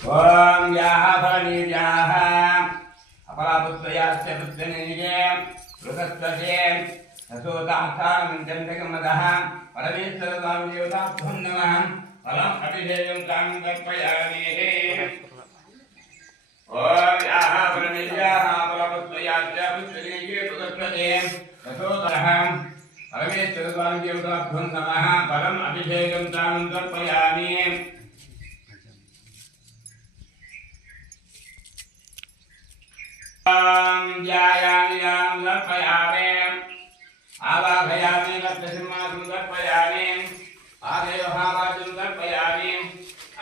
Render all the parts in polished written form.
Om Yaha अपरापुत्रयास्य पुत्रनिजे वृतत्वजे ससोदास्थानं चन्द्रकमदः परमेश्वरस्वामिदेवताभ्यो नमः फलम् अभिषेकं तां तर्पयामि ॐ याः परमेश्वरः अपरापुत्रयास्य पुत्रनिजे वृतत्वजे ससोदास्थानं परमेश्वरस्वामिदेवताभ्यो नमः फलम् अभिषेकं तां तर्पयामि ध्यायामि समर्पयामि आवाहयामि लक्ष्मीमासं समर्पयामि आदयोहावाचं समर्पयामि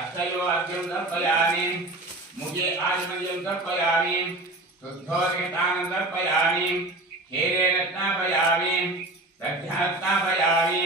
अक्षयो अर्घ्यं समर्पयामि मुखे आचमनीयं समर्पयामि शुद्धोदकेतानं समर्पयामि क्षीरेण स्नापयामि दध्यां स्नापयामि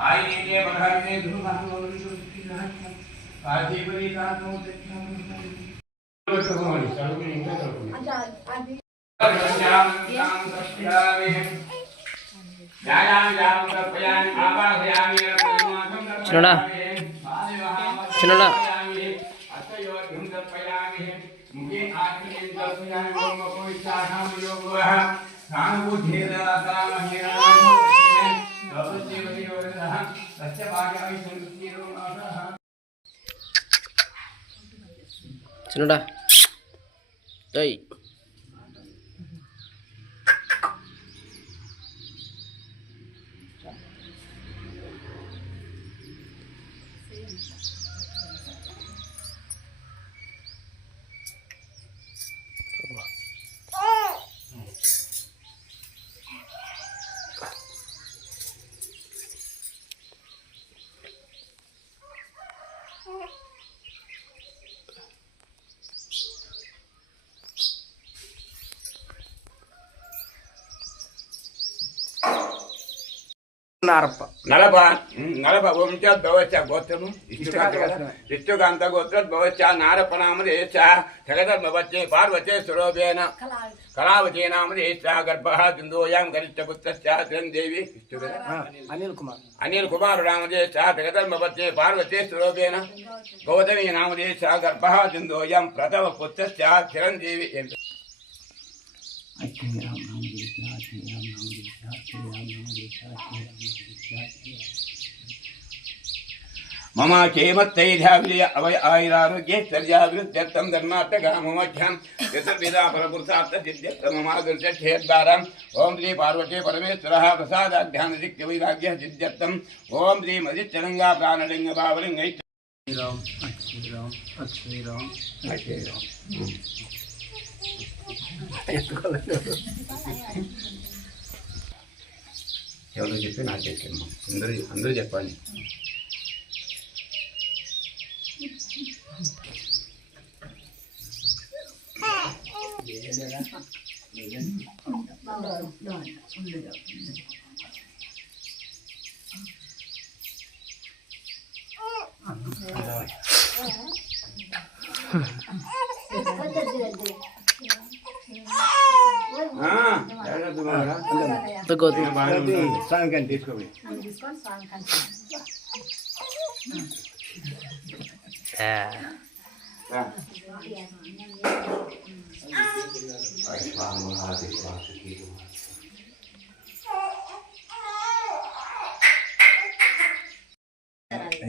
आईने बधाईने धुमांगों आजीवनी का तो देखना तो हमारी सालों में इनका करो जाम जाम सत्यावे जायाम जाम तपयान आवाहयामि चिनोड़ा चिनोड़ा अतयो धुम तपयामि मुझे आत्मीय तपयान कोई चाहा योगः सांगुधेरा कामहेरा चिनोड़ा hey नलप वंशद्भवश्च गोत्रम् इष्टुकान्त गोत्रद्भवश्च नारपनामदेश्च जगदर्मवच्चे पार्वते सुरोभेन कलावचे नामदेश्च गर्भः सिन्धूयां गरिष्ठपुत्रश्च देवी अनिल कुमार नामदेश्च जगदर्मवच्चे पार्वते सुरोभेन गौतमी नामदेश्च गर्भः सिन्धूयां प्रथमपुत्रश्च चिरञ्जीवी मम क्षेमस्थैर्याभिलय अवय आयुरारोग्ये सर्याभिवृद्ध्यर्थं धर्मार्थकामोमध्यं यतर्विदा परपुरुषार्थ सिद्ध्यर्थममागृष्येद्वारम् ओम श्री पार्वती परमेश्वरः प्रसादाध्यानदिक्य वैराग्यः सिद्ध्यर्थम् ओम श्री मदिच्चरङ्गा प्राणलिङ्ग भावलिङ्गै राम अक्षय राम ఎవరో చెప్పి నాకు చెప్పమ్మా అందరూ చెప్పాలి స్వామికాన్ని తీసుకోండి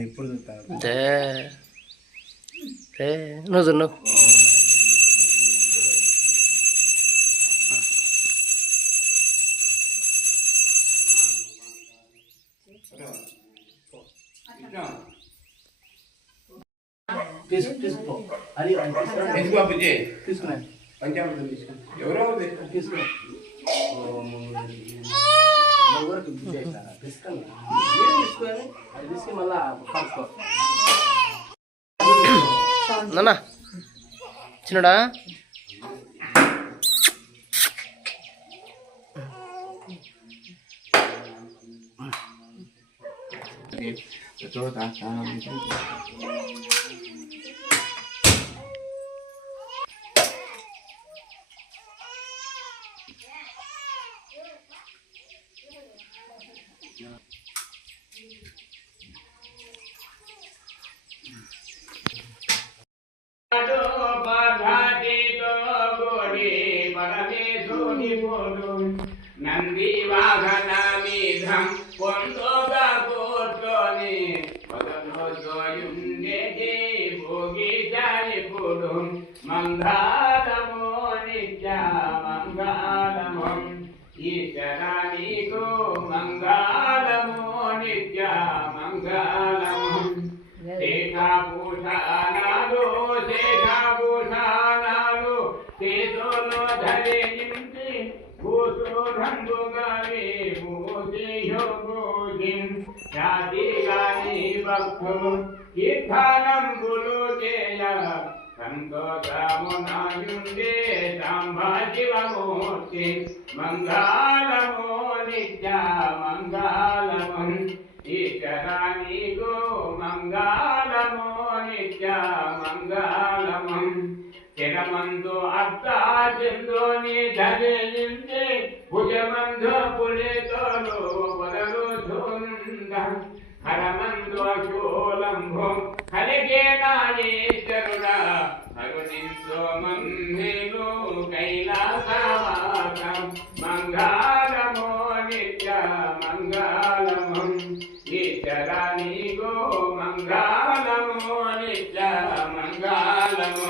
ఇప్పుడు నువ్వు తిన్నావు తీసుకో అది తీసుకున్నాను పంచామృతం తీసుకుని ఎవరో తీసుకున్నా తీసుకొని అది తీసుకుని మళ్ళా కలుసుకో నాన్న చిన్నడా నంది వాహనమీధం పొందోగా కూర్చొని పొదలోయుండే భోగి జారిపుడు మంగాళము నిత్య మంగాళము ఈశ్వరా నీకు మంగాళము నిత్య మంగాళము శేషాభూషానాలు శేషాభూషానాలు శేషులు ధరించి భూసురంగుగవి భూషియోగోజిం జాతిగాని భక్తులు కీర్తనంబులు చేయ సంతోషమునాయుండే సాంబాశివమూర్తి మంగాళము నిత్య మంగాళము ఈశ్వరా నీకు మంగాళము నిత్య మంగాళము చిరమందు అర్థాచిందుని ధరించి భుజమందు పులితోలు వదలు ధుంద హరమందు అశూలంభు కలిగే నాగేశ్వరుడా కరుణించు మన్నిను కైలాసవాసం మంగాళము నిత్య మంగాళము ఈశ్వరా నీకు మంగాళము నిత్య మంగాళము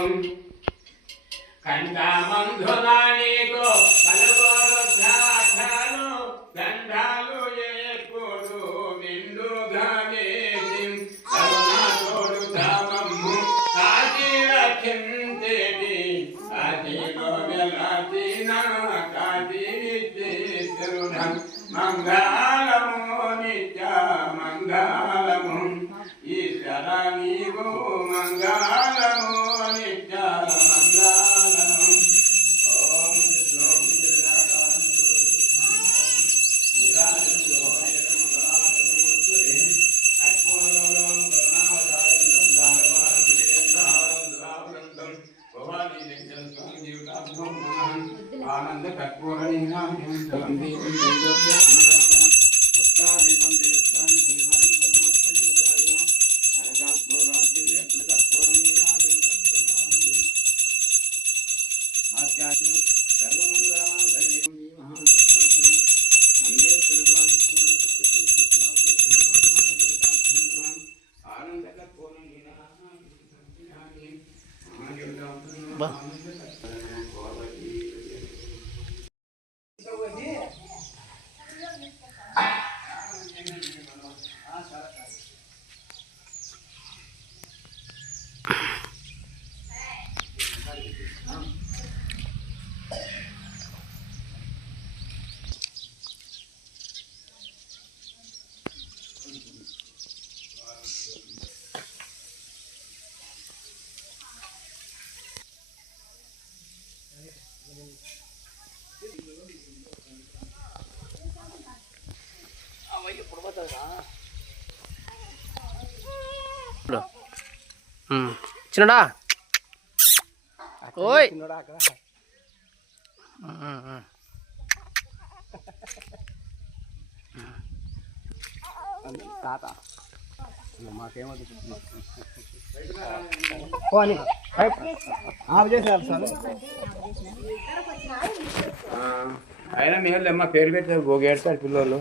కంఠమంధునా నీకు కలుగోరుద్రాక్షలు దండాలు ఎప్పుడు నిండుగా వేసి కరుణాతోడు ధామము కాచి రక్షించేటి కాశీలో వెలసిన కాశీ విశ్వేశ్వరుడం మంగళము నిత్య మంగళము ఈశ్వరా నీవు మంగళము నిత్య మంగళము ఓం ఆనంద కర్పూర బా చిన్నడా ఓయ్ చిన్నోడా అక్కడ తాత మాకేమవుతుంది అయినా మీరు అమ్మ పేరు పెట్టారు భోగేడతారు పిల్లలు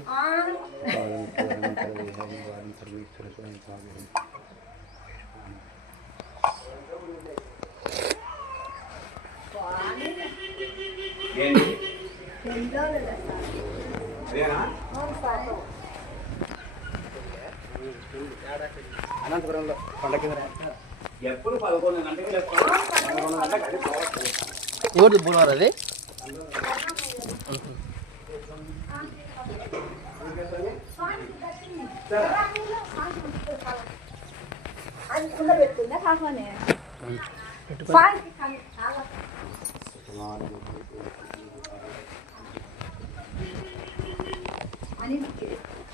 అనంతపురంలో కొండ కింద ఎప్పుడు 11 గంటలకు ఎవరిది బుల్వారు అది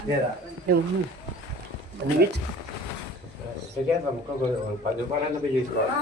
లేదా 10 రూపాయలన్నా తీసుకోవాలి